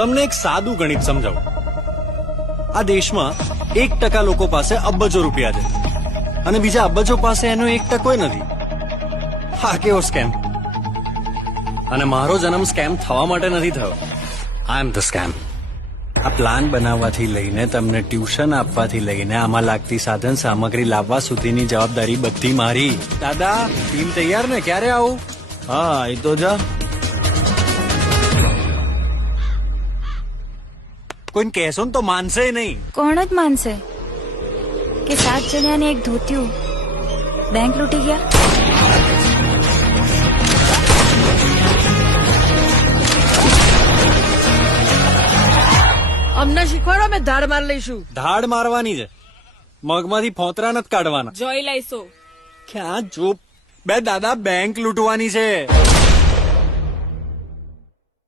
તમને એક સાદું ગણિત સમજાવું. આ દેશમાં 1% લોકો પાસે અબજો રૂપિયા છે અને બીજા અબજો પાસે એનો 1% નથી. હા, કેવો સ્કેમ. અને મારો જન્મ સ્કેમ થવા માટે નથી થયો. આઈ એમ ધ સ્કેમ. આ પ્લાન બનાવવાથી લઈને તમને ટ્યુશન આપવાથી લઈને આમાં લાગતી સાધન સામગ્રી લાવવા સુધીની જવાબદારી બધી મારી. દાદા, ટીમ તૈયાર ને? ક્યારે આવું? હા, એ તો જા. કોઈને કહેશો ને તો માનશે નહીં. કોણ જ માનશે કે 7 જણાને એક ધોત્યું બેંક લૂંટી ગયા? અમને શીખવાડો, અમે ધાડ માર લઈશું. ધાડ મારવાની છે, મગમાંથી ફોતરા નથી કાઢવાના. જોઈ લઈશું. ક્યાં જો બે દાદા, બેંક લૂંટવાની છે.